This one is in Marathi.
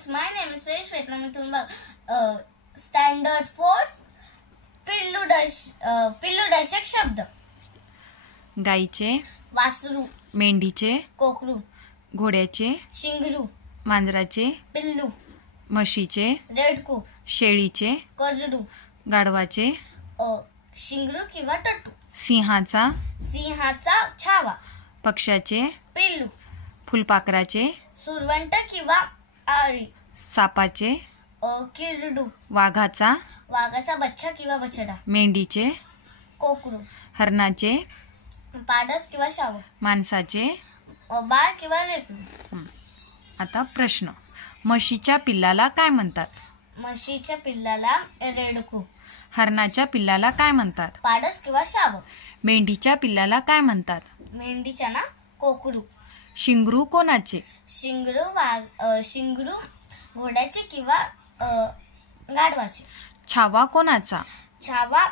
friends, my name is Srish Vetnamatumba, standard 4. पिल्लू-दर्शक शब्द. गाईचे, वासरू. मेंढीचे, कोकरू. घोड्याचे, शिंगरू. मांजराचे, पिल्लू. म्हशीचे, रेडकू. शेळीचे, करडू. गाढवाचे, शिंगरू किंवा टट्टू. सिंहाचा, सिंहाचा छावा. पक्ष्याचे, पिल्लू. फुलपाखराचे, सुरवंट किंवा आळी. सापाचे, किरडू. वाघाचा, वाघाचा बच्चा किंवा बछडा. मेंढीचे, कोकरू. हरणाचे, पाडस किंवा शावक. माणसाचे, बाळ किंवा लेकरू. आता प्रश्न. म्हशीच्या पिल्लाला काय म्हणतात? म्हशीच्या पिल्लाला रेडकू. हरणाच्या पिल्लाला काय म्हणतात? पाडस किंवा शावक. मेंढीच्या पिल्लाला काय म्हणतात? मेंढीच्या ना कोकरू. शिंगरू कोणाचे? शिंगरू घोड्याचे किंवा गाढवाचे. छावा कोणाचा? छावा